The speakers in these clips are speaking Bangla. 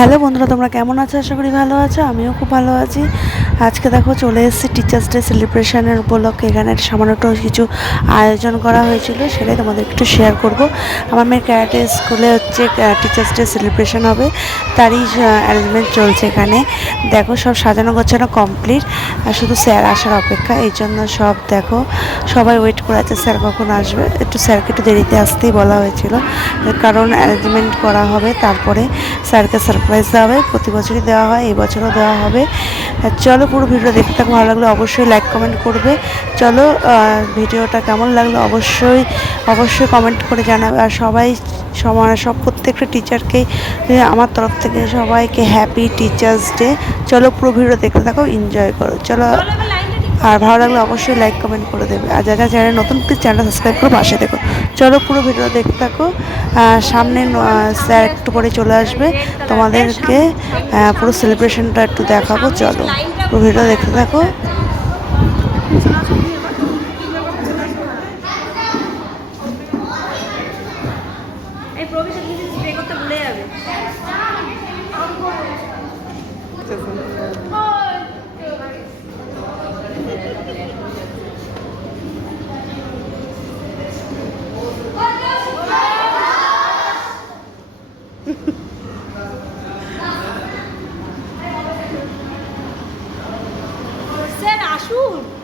হ্যালো বন্ধুরা, তোমরা কেমন আছো? আশা করি ভালো আছো, আমিও খুব ভালো আছি। আজকে দেখো চলে এসেছি টিচার্স ডে সেলিব্রেশনের উপলক্ষে। এখানে সামান্যটা কিছু আয়োজন করা হয়েছিল, সেটাই তোমাদের একটু শেয়ার করব। আমার মেয়ের ক্যারাটে স্কুলে হচ্ছে টিচার্স ডে সেলিব্রেশন হবে। তারই অ্যারেঞ্জমেন্ট চলছে এখানে। দেখো সব সাজানো গোছানো কমপ্লিট আর শুধু স্যার আসার অপেক্ষা এই জন্য সব দেখো। সবাই ওয়েট করে আছে স্যার কখন আসবে? একটু স্যারকে একটু দেরিতে আসতেই বলা হয়েছিল। কারণ অ্যারেঞ্জমেন্ট করা হবে, তারপরে স্যারকে সারপ্রাইজ দেওয়া হবে, প্রতি বছরই দেওয়া হয়, এই বছরও দেওয়া হবে। চলো পুরো ভিডিও দেখতে থাকো, ভালো লাগলে অবশ্যই লাইক কমেন্ট করবে। চলো ভিডিওটা কেমন লাগল অবশ্যই অবশ্যই কমেন্ট করে জানাবে। আর সবাই সবার সব প্রত্যেকটা টিচারকেই আমার তরফ থেকে সবাইকে হ্যাপি টিচার্স ডে চলো পুরো ভিডিও দেখতে থাকো এনজয় করো। চলো আর ভালো লাগলে অবশ্যই লাইক কমেন্ট করে দেবে। আর যারা চ্যানেল নতুন প্লিজ চ্যানেলটা সাবস্ক্রাইব করে পাশে দেখো চলো পুরো ভিডিও দেখতে থাকো। সামনে স্যার একটু পরে চলে আসবে। তোমাদেরকে পুরো সেলিব্রেশনটা একটু দেখাবো। চলো পুরো ভিডিও দেখতে থাকো এই প্রবেশে কিছু স্প্রে করতে ভুলে যাবে স্যার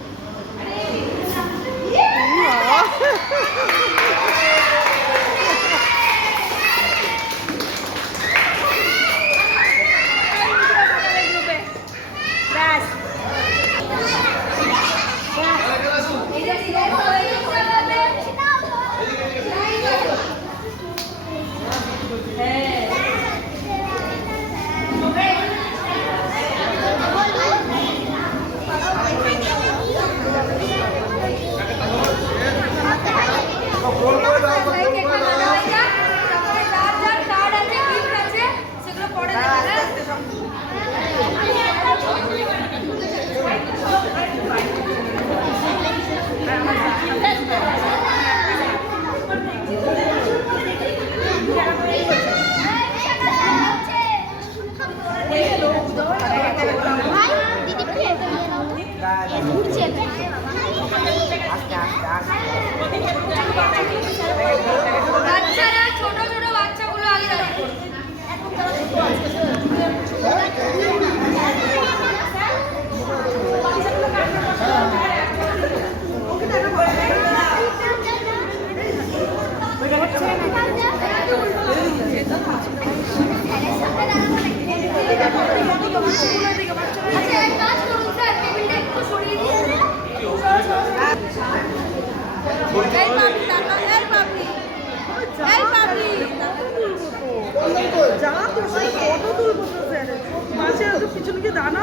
পিছনে দাঁড়া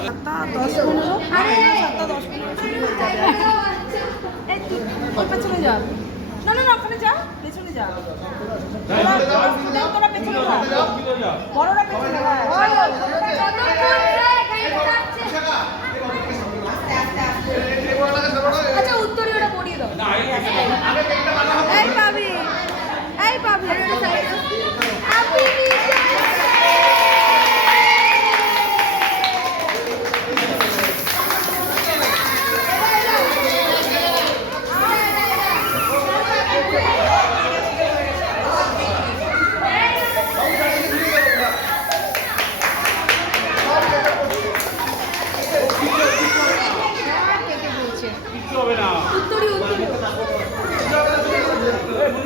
সাতটা দশ পনেরো সাতটা দশ পনেরো ছুটি হয়ে যাবে পেছনে যা না না না ওখানে যা পেছনে যা তোরা পেছনে যা বড়রা পেছনে হ্যাঁ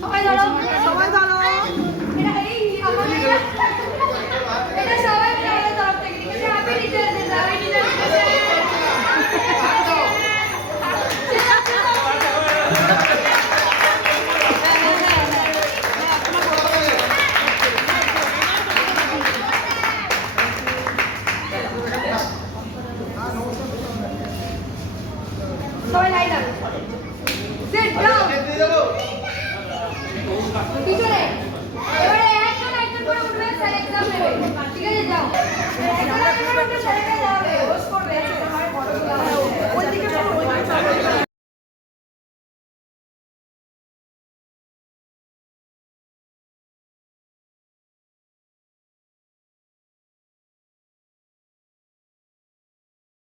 সবাই ধরো